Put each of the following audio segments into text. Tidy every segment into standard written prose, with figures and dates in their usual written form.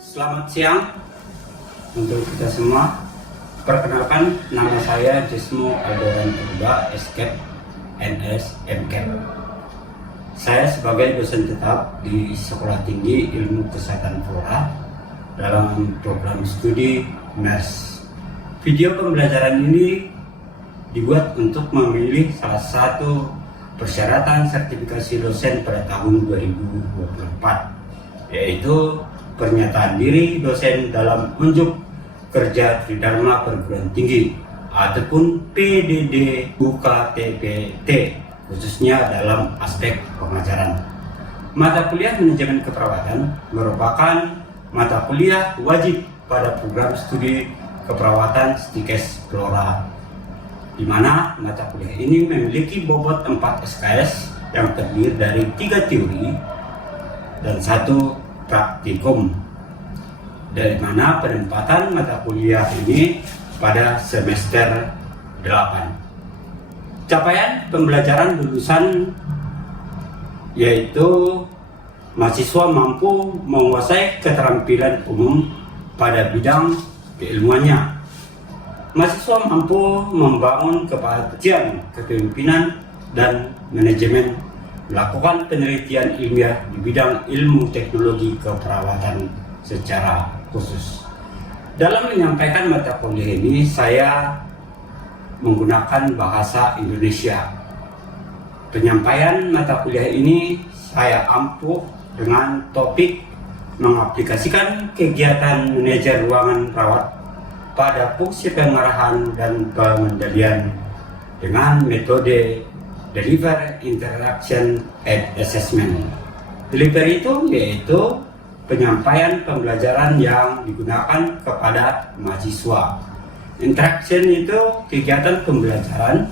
Selamat siang untuk kita semua. Perkenalkan, nama saya Jesmo Aldoran Purba, Escape NS MCAP. Saya sebagai dosen tetap di Sekolah Tinggi Ilmu Kesehatan Flora dalam program studi MERS. Video pembelajaran ini dibuat untuk memilih salah satu persyaratan sertifikasi dosen pada tahun 2024, yaitu pernyataan diri dosen dalam unjuk kerja Tridharma Perguruan Tinggi ataupun PDD UKTPT, khususnya dalam aspek pengajaran. Mata kuliah manajemen keperawatan merupakan mata kuliah wajib pada program studi keperawatan Stikes Flora, di mana mata kuliah ini memiliki bobot 4 SKS yang terdiri dari 3 teori dan 1 praktikum, dari mana penempatan mata kuliah ini pada semester 8. Capaian pembelajaran lulusan yaitu mahasiswa mampu menguasai keterampilan umum pada bidang keilmuannya. Mahasiswa mampu membangun kepastian kepemimpinan dan manajemen, melakukan penelitian ilmiah di bidang ilmu teknologi keperawatan secara khusus. Dalam menyampaikan mata kuliah ini, saya menggunakan bahasa Indonesia. Penyampaian mata kuliah ini saya ampuh dengan topik mengaplikasikan kegiatan manajer ruangan rawat pada fungsi pengarahan dan pengendalian dengan metode Deliver Interaction and Assessment. Deliver itu yaitu penyampaian pembelajaran yang digunakan kepada mahasiswa. Interaction itu kegiatan pembelajaran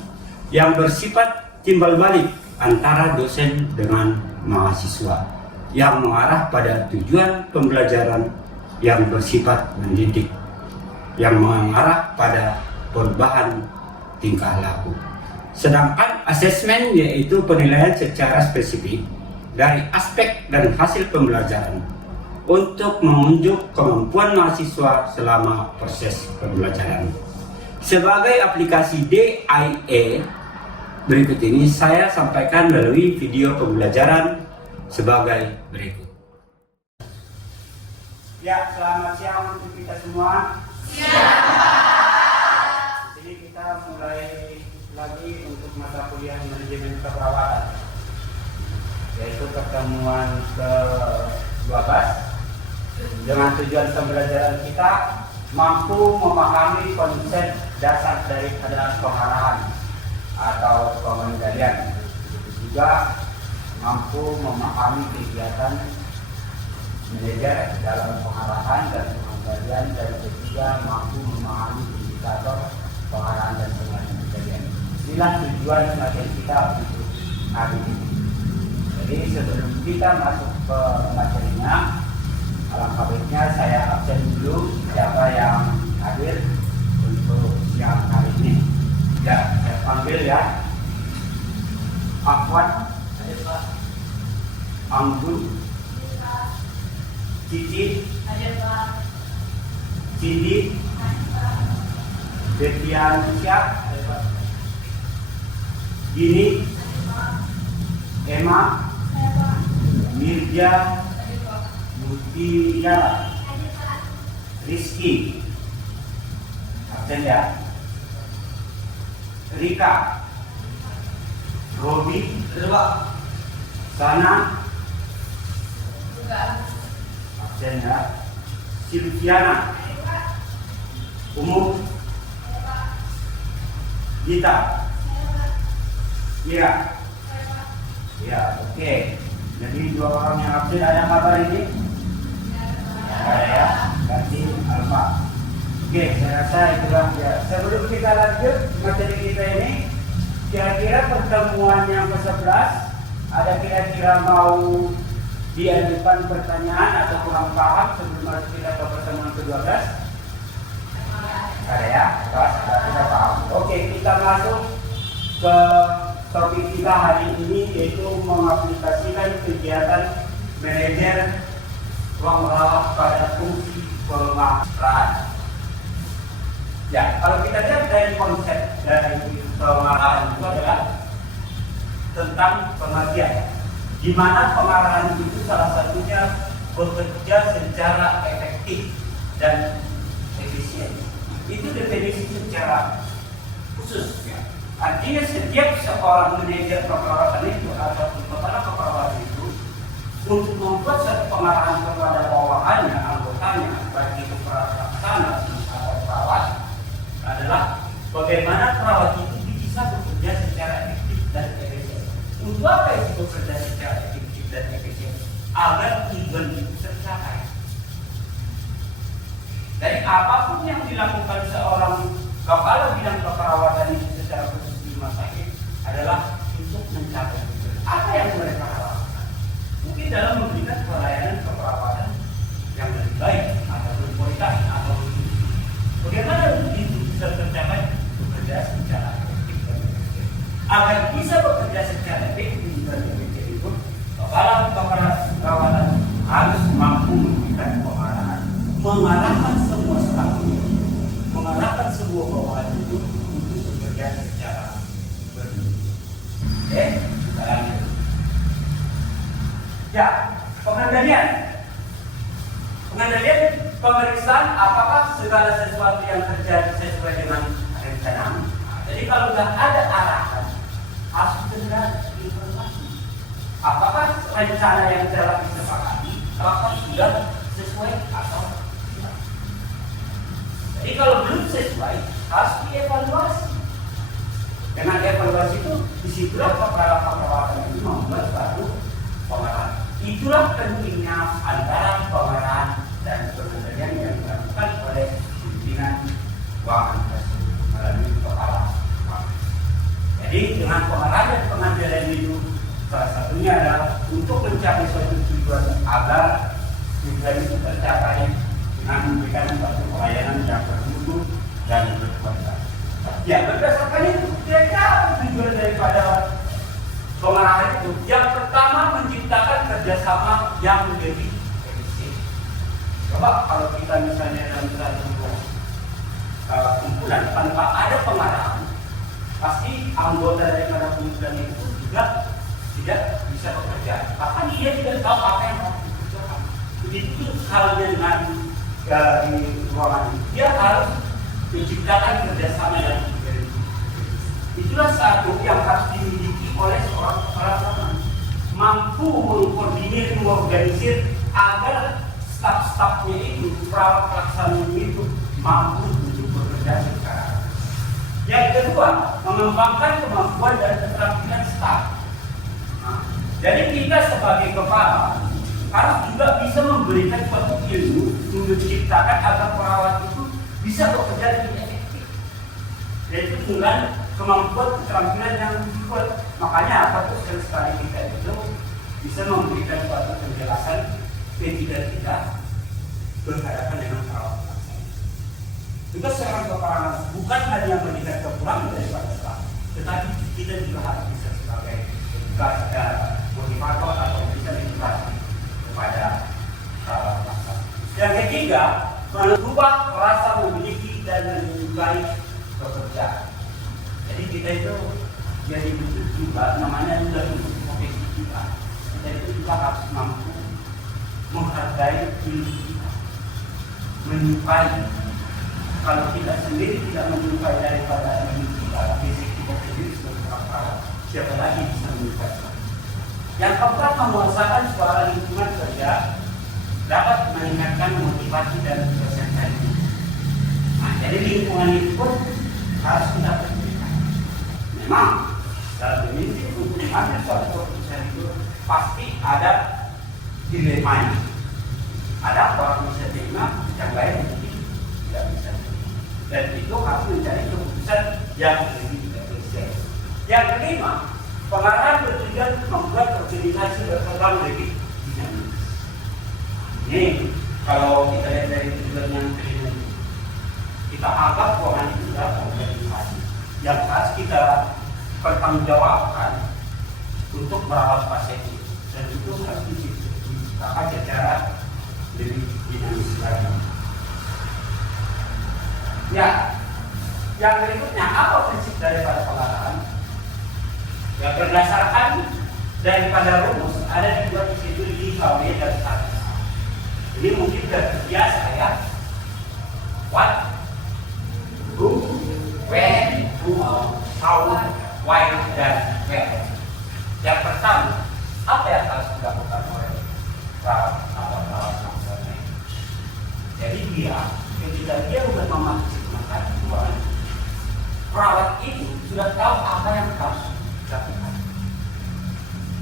yang bersifat timbal balik antara dosen dengan mahasiswa, yang mengarah pada tujuan pembelajaran yang bersifat mendidik, yang mengarah pada perubahan tingkah laku. Sedangkan asesmen yaitu penilaian secara spesifik dari aspek dan hasil pembelajaran untuk menunjuk kemampuan mahasiswa selama proses pembelajaran. Sebagai aplikasi DIE, berikut ini saya sampaikan melalui video pembelajaran sebagai berikut. Ya, selamat siang untuk kita semua. Jadi kita mulai lagi untuk mata kuliah manajemen keperawatan, yaitu pertemuan ke-12, dengan tujuan pembelajaran kita mampu memahami konsep dasar daripada pengarahan atau pengendalian, juga mampu memahami kegiatan manajer dalam pengarahan dan pengendalian, dan ketiga mampu memahami indikator pengarahan dan pengendalian. Inilah tujuan materi kita untuk hari ini. Jadi sebelum kita masuk ke materinya, alangkah baiknya saya absen dulu siapa yang hadir untuk siang hari ini. Ya, saya panggil ya. Afwan, Anggun, Cici, Cindy, Detianisha, Gini, Emma, Mirja, Mutiara, Rizky, absen ya. Rika, Robi, Sana, absen ya. Silviana, Umum, Gita, Ira. Ya, oke. Jadi 2 orang yang absen ada kabar ini? Ada ya, berarti alfa. Oke, saya rasa itulah ya. Sebelum kita lanjut materi kita ini, kira-kira pertemuan yang ke-11 ada kira-kira mau diajukan pertanyaan atau kurang paham sebelum masuk kita ke pertemuan ke-12? Ada ya, berarti kita paham. Oke, kita masuk ke topik kita hari ini, yaitu mengaplikasikan kegiatan manajer ruang rawat pada fungsi pemarahan. Ya, kalau kita lihat dari konsep dari pemarahan itu adalah tentang pengertian, di mana pemarahan itu salah satunya bekerja secara efektif dan efisien. Itu definisi secara khusus. Ya. Artinya setiap seorang manajer keperawatan itu atau kepala keperawatan itu untuk membuat satu pengarahan kepada bawahannya, anggotanya, bagi pelaksana atau perawat adalah bagaimana perawat itu bisa bekerja secara efektif dan efisien. Untuk apa itu bekerja secara efektif dan efisien? Agar tujuan itu tercapai. Dari apapun yang dilakukan seorang kepala bidang keperawatan itu secara khusus di rumah sakit adalah untuk mencapai tujuan. Apa yang mereka lakukan? Mungkin dalam memberikan pelayanan keperawatan yang lebih baik atau berkualitas atau bagaimana itu bisa tercapai? Bekerja secara efektif dan efisien. Agar bisa bekerja secara efektif dan efisien itu, kepala keperawatan harus mampu memberikan pengarahan, mengarahkan semua staf, mengarahkan sebuah bawahan itu untuk bekerja secara benar. Kita lanjut. Ya, pengendalian pemeriksaan apakah segala sesuatu yang terjadi sesuai dengan rencana. Jadi kalau sudah ada arahan, harus segera informasi. Apakah rencana yang telah disepakati, apakah sudah sesuai atau tidak? Jadi kalau belum sesuai, harus dievaluasi. Dengan evaluasi itu, disitulah kepala keperawatan itu membuat suatu pengarahan. Itulah pentingnya antara pengarahan dan pengendalian yang dilakukan oleh pimpinan bawahan tersebut melalui kepala. Jadi dengan pengarahan dan pengendalian itu salah satunya adalah untuk mencapai suatu tujuan agar tujuan itu tercapai dengan memberikan suatu pelayanan yang bermutu dan berkualitas. Ya, berdasarkan itu kira-kira tujuan daripada pengarahan itu yang pertama menciptakan kerjasama yang lebih efisien. Coba kalau kita misalnya dalam satu kumpulan tanpa ada pengarahan, pasti anggota daripada kumpulan itu juga tidak bisa bekerja. Bahkan dia tidak tahu apa yang harus dikerjakan. Begitu halnya dengan di ruangan, dia harus menciptakan kerjasama yang lebih. Itulah satu yang harus dimiliki oleh seorang kepala ruangan, mampu mengkoordinir, mengorganisir agar staf-stafnya itu, perawat pelaksananya itu mampu untuk bekerja secara. Yang kedua, mengembangkan kemampuan dan keterampilan staf. Jadi kita sebagai kepala harus juga bisa memberikan suatu ilmu untuk menciptakan agar perawat itu bisa bekerja lebih efektif. Yaitu dengan kemampuan keterampilan yang lebih kuat. Makanya apa tuh sekali kita itu bisa memberikan suatu penjelasan ketika kita berhadapan dengan perawat pelaksana. Juga seorang kepala bukan hanya memberikan kekurangan daripada staf, tetapi kita juga harus bisa sebagai motivator atau bisa edukasi kepada pelaksana. Yang ketiga, mengubah rasa memiliki dan menyukai pekerjaan. Jadi kita itu jadi butuh juga namanya sudah butuh profesi kita. Kita itu juga harus mampu menghargai diri kita, menyukai. Kalau kita sendiri tidak menyukai daripada diri kita, fisik kita sendiri sebagai perawat, siapa lagi bisa menyukai? Yang keempat, menguasakan suara lingkungan kerja dapat meningkatkan motivasi dan kesenangan. Nah, jadi lingkungan itu pun harus kita perhatikan. Memang dalam dimensi untuk mengambil suatu keputusan itu pasti ada dilemanya. Ada orang bisa terima, yang lain mungkin tidak bisa terima. Dan itu harus mencari keputusan yang lebih efisien. Yang kelima, pengarahan bertujuan membuat organisasi berkembang lebih dinamis. Ini kalau kita lihat dari tujuan yang kelima, kita anggap bahwa itu adalah organisasi yang harus kita pertanggungjawabkan untuk merawat pasien itu, dan itu harus diciptakan secara lebih dinamis lagi. Ya, yang berikutnya apa prinsip daripada pengarahan? Ya, berdasarkan daripada rumus ada dibuat di situ di KW dan status. Ini mungkin sudah terbiasa ya. What, who, when, who, how, why, dan where. Yang pertama, apa yang harus dilakukan oleh perawat atau perawat maksudnya? Jadi ketika dia sudah memaksimalkan ruangan, perawat itu sudah tahu apa yang harus dilakukan.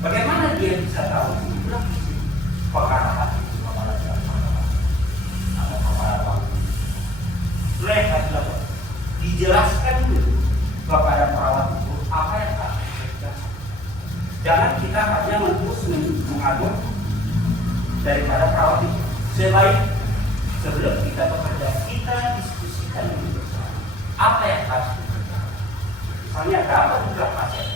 Bagaimana dia bisa tahu? Itulah pengarahan itu kepada atau kepada wanita. Mereka sudah dijelaskan dulu kepada perawat itu apa yang harus dilakukan. Jangan kita hanya terus mengatur daripada perawat itu. Sebelum kita bekerja, kita diskusikan dulu apa yang harus dilakukan. Misalnya apa juga pasien,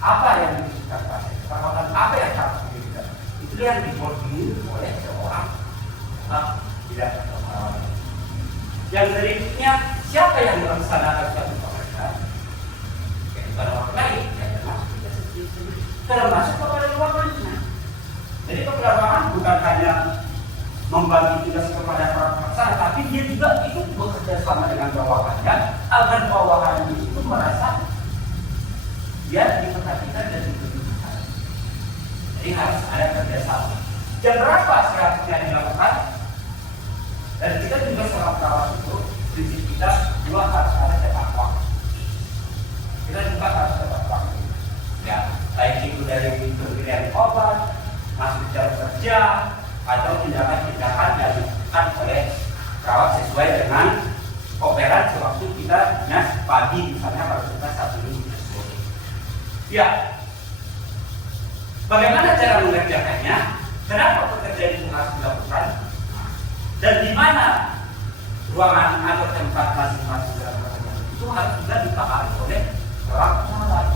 apa yang dibutuhkan pasien, perawatan apa yang harus dilakukan. Itu yang dikoordinir oleh seorang tidak perawat. Yang berikutnya, siapa yang melaksanakan suatu pekerjaan? Bukan orang lain, ya termasuk kita sendiri, termasuk kepada ruangannya. Jadi kepada ruangan bukan hanya membagi tugas kepada para pelaksana, tapi dia juga ikut bekerja sama dengan bawahannya agar bawahannya itu merasa dia diperhatikan dan diperhatikan. Jadi harus ada kerjasama. Jam berapa seharusnya dilakukan? Dan kita juga seorang perawat itu prinsip kita juga harus ada tepat waktu. Kita juga harus tepat waktu. Ya, baik itu dari pemberian obat, masuk jam kerja, atau tindakan-tindakan yang dilakukan oleh perawat sesuai dengan operan sewaktu kita dinas pagi misalnya kalau kita Sabtu Minggu sore. Ya, bagaimana cara mengerjakannya? Kenapa pekerjaan itu harus dilakukan? Dan di mana ruangan atau tempat masing-masing dalam pekerjaan itu harus juga dipahami oleh seorang perawat.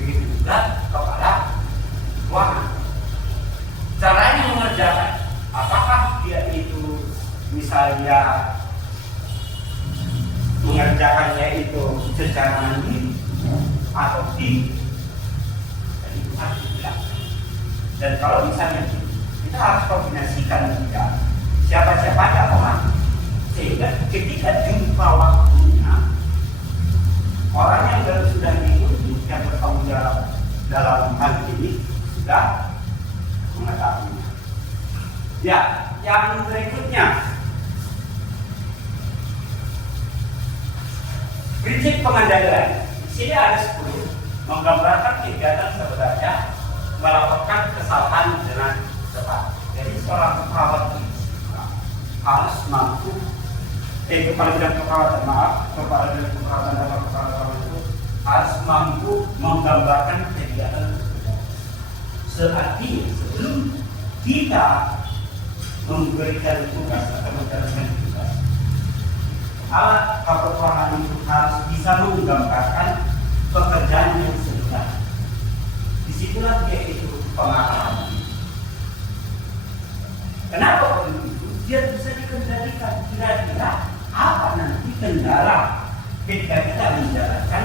Begitu juga kepada ruangan. Caranya mengerjakan, apakah dia itu misalnya mengerjakannya itu secara mandiri atau tim, dan itu harus dilakukan. Dan kalau misalnya kita harus koordinasikan juga siapa-siapa orang, sehingga ketika jumpa waktunya orang yang sudah diutus yang bertanggung jawab dalam hal ini sudah mengetahuinya. Ya, yang berikutnya prinsip pengendalian. Di sini ada 10 menggambarkan kegiatan sebenarnya melaporkan kesalahan dengan cepat. Jadi seorang perawat harus mampu kepala bidang keperawatan kepala bidang keperawatan dan keperawatan itu harus mampu menggambarkan kegiatan searti sebelum kita memberikan tugas atau menjalankan tugas, alat keperawatan itu harus bisa menggambarkan pekerjaan yang sebenarnya. Disitulah dia itu pengalaman. Kenapa begitu? Dia bisa dikendalikan. Kira-kira apa nanti kendala ketika kita menjalankan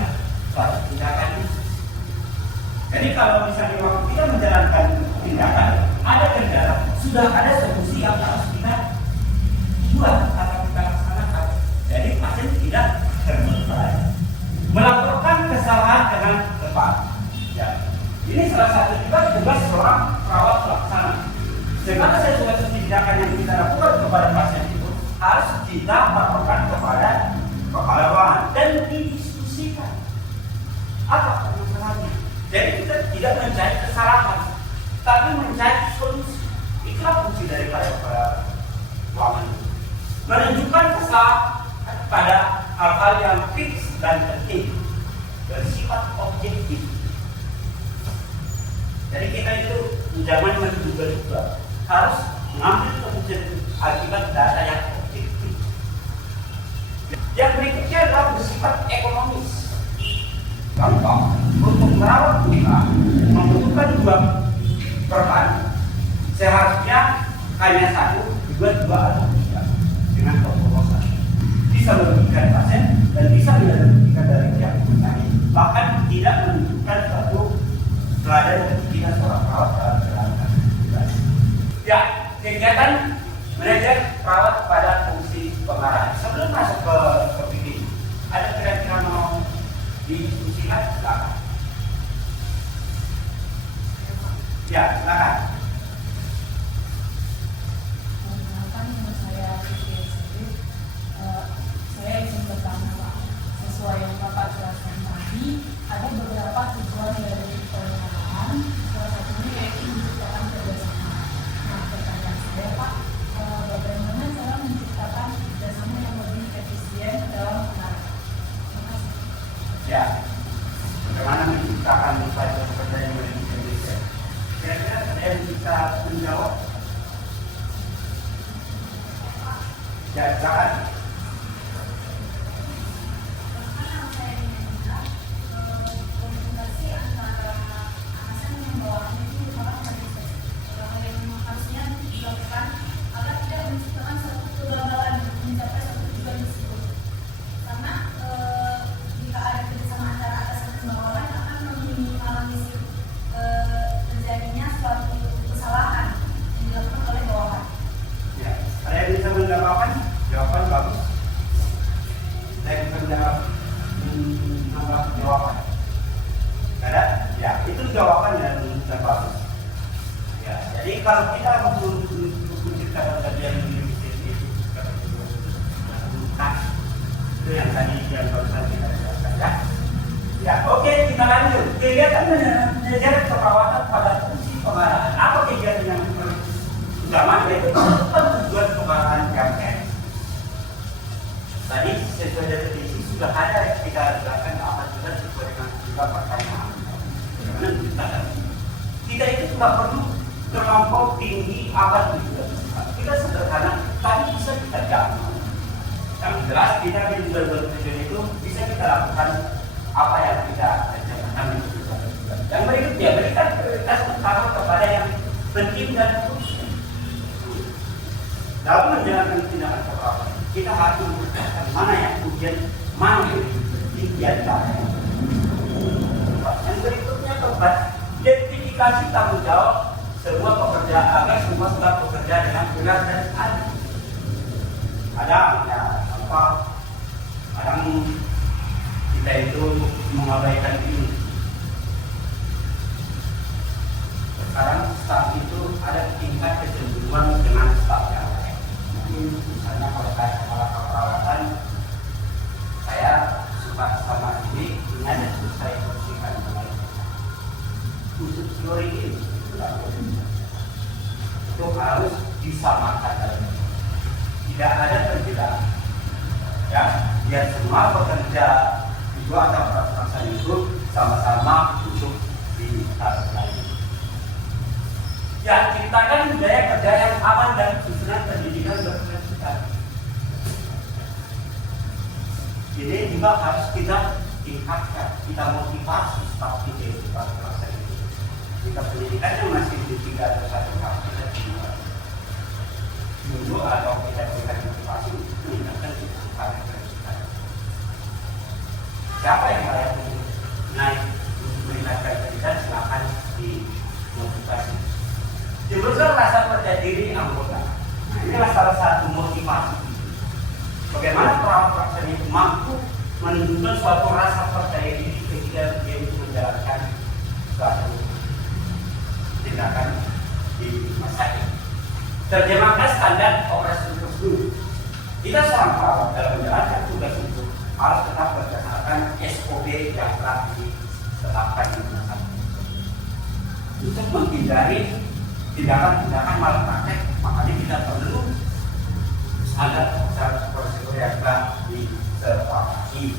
suatu tindakan itu? Jadi kalau misalnya waktu kita menjalankan tindakan ada kendala, sudah ada solusi yang harus kita buat atau kita laksanakan. Jadi pasien tidak termulai melaporkan kesalahan dengan tepat. Ya. Ini salah satu juga tugas seorang perawat pelaksana. Segala sesuatu tindakan yang kita lakukan kepada pasien itu harus kita laporkan kepada kepala ruangan dan didiskusikan apa permasalahannya. Jadi kita tidak mencari kesalahan, tapi mencari solusi. Itulah fungsi daripada kepala ruangan itu. Menunjukkan kesalahan pada hal-hal yang fix dan penting bersifat objektif. Jadi kita itu jangan menduga-duga, harus mengambil keputusan akibat data yang objektif. Yang berikutnya adalah bersifat ekonomis. Contoh, untuk merawat kita membutuhkan 2 korban, seharusnya hanya satu, juga dua atau tiga dengan keoplosan. Bisa merugikan pasien dan bisa merugikan dari pihak petani, bahkan tidak menunjukkan suatu teladan ketika seorang perawat dalam jalankan tugas. Ya, kegiatan manajer perawat pada fungsi pengarahan. Sebelum masuk ke PD, ada kira-kira mau didiskusikan? Silakan. Ya, silakan. Saya ingin bertanya Pak, sesuai yang Bapak jelaskan tadi, ada beberapa tujuan dari pengarahan, salah satunya yaitu menciptakan kerjasama. Nah, pertanyaan saya Pak, bagaimana cara menciptakan kerjasama yang lebih efisien dalam pengarahan? Terima kasih. Ya, bagaimana menciptakan suatu kerja yang lebih efisien? Kira-kira ada yang bisa menjawab? Ya, silakan. Jawaban bagus. Saya bisa menambah jawaban. Ada? Ya, itu jawaban yang bagus. Ya, jadi kalau kita menciptakan kerja yang lebih efisien itu yang tadi yang barusan kita jelaskan ya. Ya, oke, kita lanjut. Kegiatan manajer keperawatan pada fungsi pengarahan. Apa kegiatan yang utama? Yaitu tujuan pengarahan KMN. Tadi sesuai definisi sudah ada kita jelaskan apa juga sesuai dengan juga pertanyaan. Bagaimana menciptakan? Kita itu tidak perlu terlampau tinggi apa tujuan. Kita sederhana, tadi bisa kita jangkau. Yang jelas kita di tujuan itu bisa kita lakukan apa yang kita rencanakan itu juga. Yang berikutnya berikan prioritas utama kepada yang penting dan krusial. Dalam menjalankan tindakan keperawatan, kita harus memperhatikan mana yang urgent, mana yang penting. Yang berikutnya keempat, identifikasi tanggung jawab semua pekerja agar semua tetap bekerja dengan benar dan adil. Kadang ya apa? Kadang kita itu mengabaikan ini. Sekarang staf itu ada tingkat kecenderungan dengan staf yang lain. Misalnya kalau saya kepala keperawatan, saya suka sama ini ada saya bersihkan dengan untuk teori ini itu harus disamakan, tidak ada perbedaan ya, biar semua pekerja itu atau perasaan itu sama-sama untuk di atas lain. Ya, ciptakan budaya kerja yang aman dan susunan pendidikan berkelanjutan. Ini juga harus kita tingkatkan, kita motivasi staf kita itu perasaan itu. Kita pendidikannya masih di 3 atau 1 tahun kita tinggal dulu atau kita berikan motivasi meningkatkan kelanjutan. Siapa yang layak untuk naik untuk meningkatkan pendidikan, silakan dimotivasi. Timbulkan rasa percaya diri anggota. Nah, inilah salah satu motivasi. Bagaimana perawat vaksin itu mampu menunjukkan suatu rasa percaya diri ketika dia itu menjalankan suatu tindakan di rumah sakit. Terjemahkan standar operasi prosedur. Kita seorang perawat dalam menjalankan tugas itu harus tetap berdasarkan SOP yang telah ditetapkan di rumah sakit. Untuk menghindari tindakan-tindakan malpraktek, makanya kita perlu standar prosedur yang telah disepakati.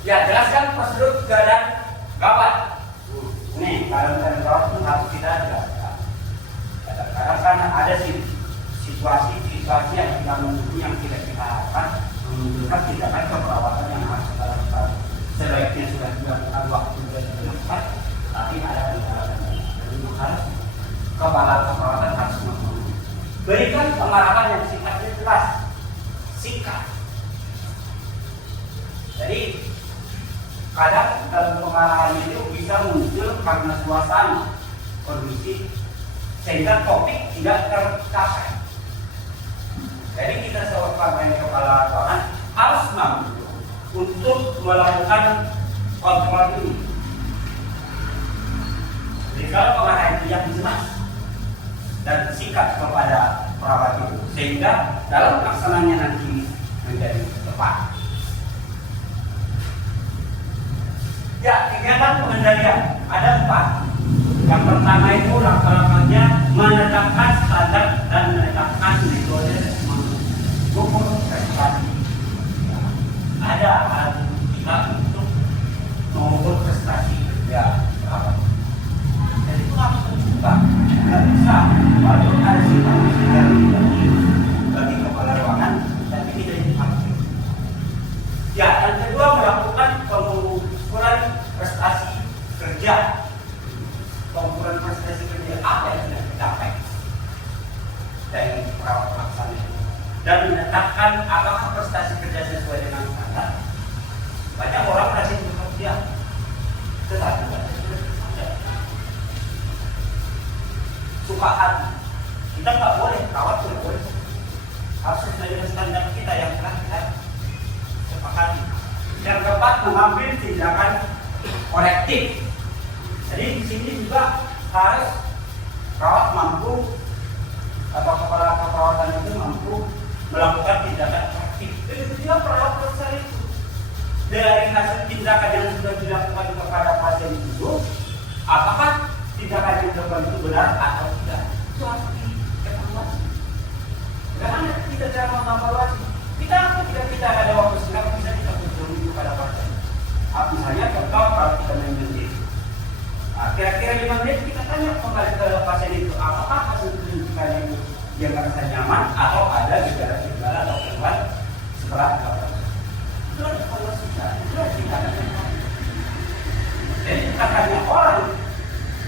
Ya, jelaskan prosedur keadaan gawat. Nih, keadaan gawat itu harus kita jelaskan. Kadang-kadang ada situasi yang tidak menunggu yang tidak kita harapkan, menunjukkan tindakan keperawatan yang harus kita lakukan. Sebaiknya sudah dilakukan waktu dan tepat, tapi ada kendala. Harus kepala singkat. Jadi kadang dalam pengarahan itu bisa muncul karena suasana, kondisi, sehingga topik tidak tercapai. Jadi kita sebagai kepala ruangan harus mampu untuk melakukan kontrol ini. Jadi kalau pengarahan itu yang jelas dan singkat kepada perawat itu, sehingga dalam pelaksananya nanti menjadi tepat. Ya, kegiatan pengendalian ada 4. Yang pertama itu langkah-langkahnya menetapkan standar dan menetapkan metode mengukur prestasi. Ada alat kita untuk mengukur prestasi ya perawat. Jadi itu harus terbuka, nggak bisa. Walaupun ada situasi bagi kepala ruangan, tapi tidak dipakai. Ya, yang kedua melakukan pengukuran prestasi kerja. Pengukuran prestasi kerja apa yang sudah dicapai dari perawat pelaksana itu, dan menetapkan apakah prestasi kerja sesuai dengan standar. Banyak orang rajin bekerja, tetapi suka hati. Kita nggak boleh, perawat tidak boleh. Harus sesuai dengan standar kita yang telah kita sepakati. Yang keempat, mengambil tindakan korektif. Jadi di sini juga harus perawat mampu atau kepala keperawatan itu mampu melakukan tindakan korektif. Itu juga perawat besar itu. Dari hasil tindakan yang sudah dilakukan kepada pasien itu, apakah tindakan yang dilakukan itu benar atau tidak? Itu harus dievaluasi. Karena kita cara mengevaluasi, kita ada waktu singkat bisa kita kunjungi kepada pasien. Misalnya contoh kalau kita main menit, kira-kira 5 menit kita tanya kembali ke pasien itu, apakah hasil penyuntikan itu dia merasa nyaman atau ada gejala-gejala atau keluhan setelah dilakukan. Itu adalah evaluasi kita, itu adalah tindakan yang baik. Jadi bukan hanya orang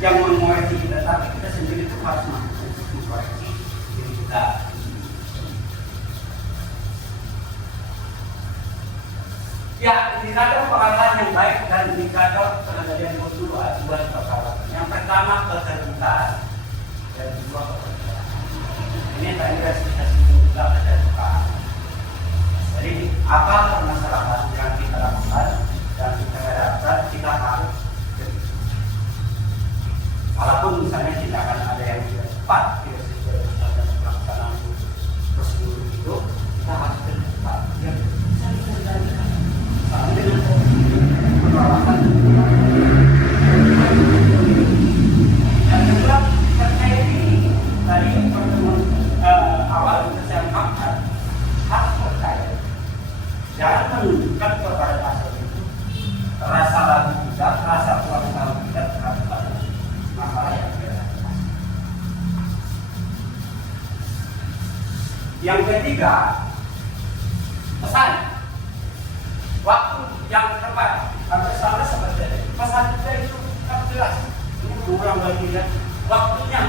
yang mengoreksi kita, tapi kita sendiri itu harus mampu untuk mengkoreksi diri kita. Ya, indikator pengalaman yang baik dan indikator pengendalian mutu buat perawatan. Yang pertama keterbukaan dan kedua kepercayaan. Ini tadi kita singgung juga keterbukaan. Jadi apa permasalahan yang kita lakukan dan kita hadapkan, kita harus terbuka. Walaupun misalnya tindakan ada yang tidak tepat, tidak sesuai dengan pelaksanaan prosedur itu, kita harus terbuka. Perawatan yang kedua terkait ini tadi pertemuan awal kita sampaikan harus percaya, jangan menunjukkan kepada pasien itu rasa ragu kita, rasa kurang tahu kita terhadap masalah yang kita lakukan. Yang ketiga, pesan waktu yang tepat. Sampai sama seperti pesan kita itu tak jelas. Ini kurang bagi dia waktunya.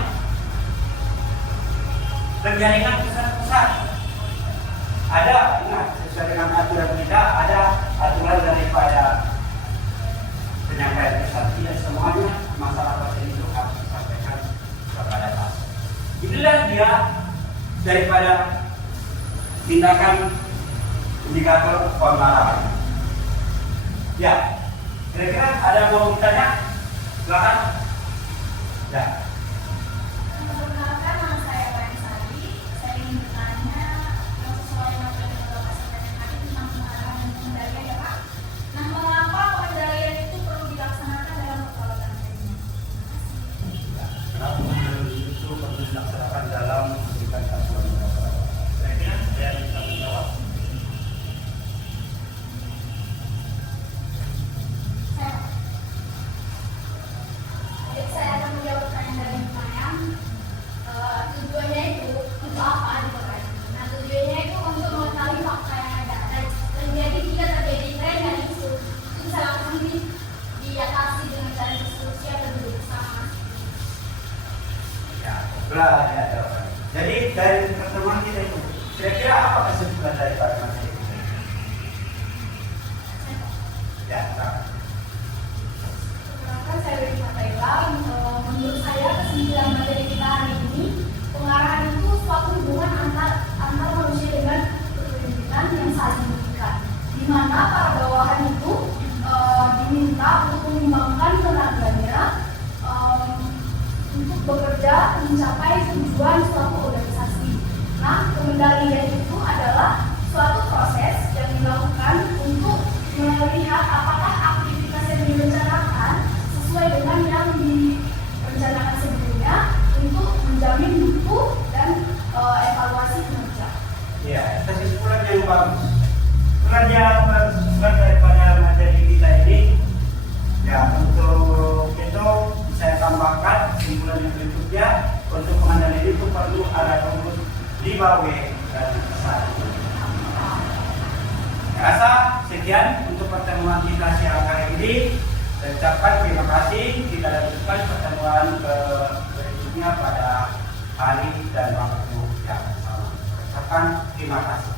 Penjaringan pesan-pesan ada, ingat sesuai dengan aturan kita, ada aturan daripada penyampaian pesan. Tidak semuanya masalah pasien itu harus disampaikan kepada pasien. Inilah dia daripada tindakan indikator pengarahan. Ya, kira-kira ada yang mau ditanya? Silakan. Ya. Perkenalkan, nama saya Pak Sari. Saya ingin bertanya sesuai materi Bapak sampaikan tadi tentang pengarahan dan pengendalian ya Pak. Nah, mengapa pengendalian itu perlu dilaksanakan dalam perawatan klinis? Kenapa pengendalian itu perlu dilaksanakan dalam memberikan asuhan perawatan? Kira-kira ada yang bisa menjawab? Saya akan menjawab pertanyaan dari pertanyaan. Tujuannya itu untuk apa dipakai? Nah, tujuannya itu untuk mengetahui fakta yang ada. Dan jadi jika terjadi tren dan isu, itu bisa langsung diatasi dengan cara diskusi atau duduk bersama. Ya, belah ya. Jadi dari pertemuan kita itu Kira-kira apa kesimpulan daripada materi ini? Ya, silakan. Perkenalkan, saya Widi Fatayla. Menurut saya kesimpulan materi kita hari ini, pengarahan itu suatu hubungan antar manusia dengan berpendidikan yang saling mengikat, di mana para bawahan itu diminta untuk mengembangkan tenaganya untuk bekerja mencapai tujuan suatu organisasi. Nah, pengendalian itu adalah suatu proses yang dilakukan untuk melihat apakah aktivitas yang direncanakan sesuai dengan yang direncanakan sebelumnya untuk menjamin mutu dan evaluasi kinerja. Ya, kesimpulan yang bagus. Kesimpulan daripada materi kita ini, ya untuk itu saya tambahkan kesimpulan yang berikutnya. Untuk pengendalian itu perlu ada rumus 5W dan 1. Saya rasa sekian untuk pertemuan kita siang hari ini. Saya ucapkan terima kasih. Kita lanjutkan pertemuan berikutnya pada hari dan waktu yang sama. Saya ucapkan terima kasih.